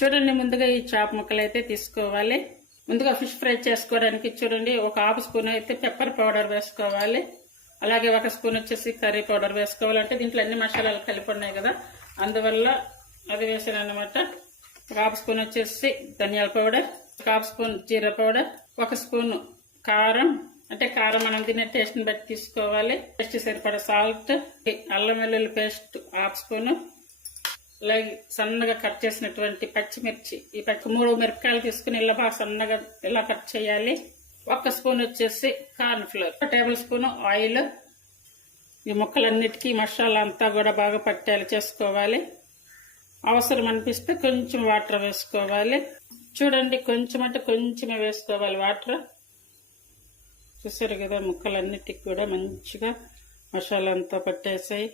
చూడండి, ముందుగా ఈ చేప ముక్కలు అయితే తీసుకోవాలి. ముందుగా ఫిష్ ఫ్రై చేసుకోవడానికి చూడండి, ఒక హాఫ్ స్పూన్ అయితే పెప్పర్ పౌడర్ వేసుకోవాలి. అలాగే 1 స్పూన్ వచ్చేసి కర్రీ పౌడర్ వేసుకోవాలంటే దీంట్లో అన్ని మసాలాలు కలిపి ఉన్నాయి కదా, అందువల్ల అది వేసాను అనమాట. 1/2 స్పూన్ వచ్చేసి ధనియాల పౌడర్, 1/2 స్పూన్ జీరా పౌడర్, 1 స్పూన్ కారం, అంటే కారం మనం తినే టేస్ట్ని బట్టి తీసుకోవాలి. టేస్ట్ సరిపడా సాల్ట్, అల్లం వెల్లుల్లి పేస్ట్ 1/2 స్పూన్, అలాగే సన్నగా కట్ చేసినటువంటి పచ్చిమిర్చి, ఈ 3 మిరపకాయలు తీసుకుని ఇలా బాగా సన్నగా ఇలా కట్ చేయాలి. 1 స్పూన్ వచ్చేసి corn flour, 1 table spoon oil. ఈ ముక్కలన్నిటికీ మసాలా అంతా కూడా బాగా పట్టేలా చేసుకోవాలి. అవసరం అనిపిస్తే కొంచెం వాటర్ వేసుకోవాలి. చూడండి, కొంచెం అంటే కొంచెమే వేసుకోవాలి వాటర్. చూసారు కదా, ముక్కలన్నిటికి కూడా మంచిగా మసాలా అంతా పట్టేసాయి.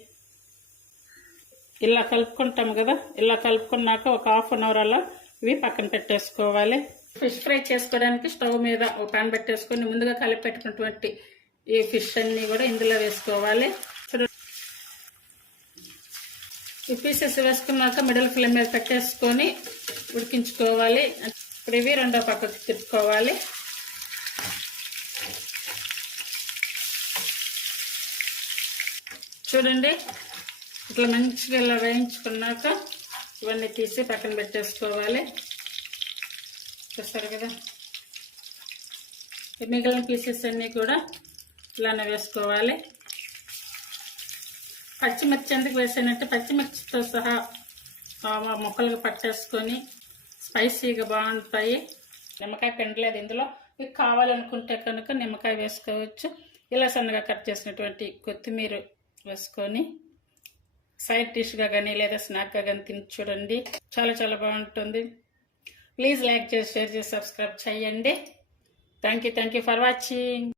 ఇలా కలుపుకుంటాం కదా, ఇలా కలుపుకున్నాక ఒక 1/2 అవర్ అలా ఇవి పక్కన పెట్టేసుకోవాలి. ఫిష్ ఫ్రై చేసుకోవడానికి స్టవ్ మీద ఒక పాన్ పెట్టేసుకొని ముందుగా కలిపి పెట్టుకున్నటువంటి ఈ ఫిష్ అన్ని కూడా ఇందులో వేసుకోవాలి. ఈ పీసెస్ వేసుకున్నాక మిడిల్ ఫ్లేమ్ మీద పెట్టేసుకొని ఉడికించుకోవాలి. ఇప్పుడు ఇవి రెండో పక్కకు తిప్పుకోవాలి. చూడండి, ఇట్లా మంచిగా ఇలా వేయించుకున్నాక ఇవన్నీ తీసి పక్కన పెట్టేసుకోవాలి. చూస్తారు కదా, మిగిలిన పీసెస్ అన్నీ కూడా ఇలానే వేసుకోవాలి. పచ్చిమిర్చి ఎందుకు వేసానంటే పచ్చిమిర్చితో సహా ముక్కలుగా పట్టేసుకొని స్పైసీగా బాగుంటాయి. నిమ్మకాయ పిండలేదు ఇందులో, మీకు కావాలనుకుంటే కనుక నిమ్మకాయ వేసుకోవచ్చు. ఇలా సన్నగా కట్ చేసినటువంటి కొత్తిమీర వేసుకొని సైడ్ డిష్గా కానీ లేదా స్నాక్గా కానీ తిని చూడండి, చాలా చాలా బాగుంటుంది. ప్లీజ్ లైక్ చేసి, షేర్ చేసి, సబ్స్క్రైబ్ చేయండి. Thank you for watching.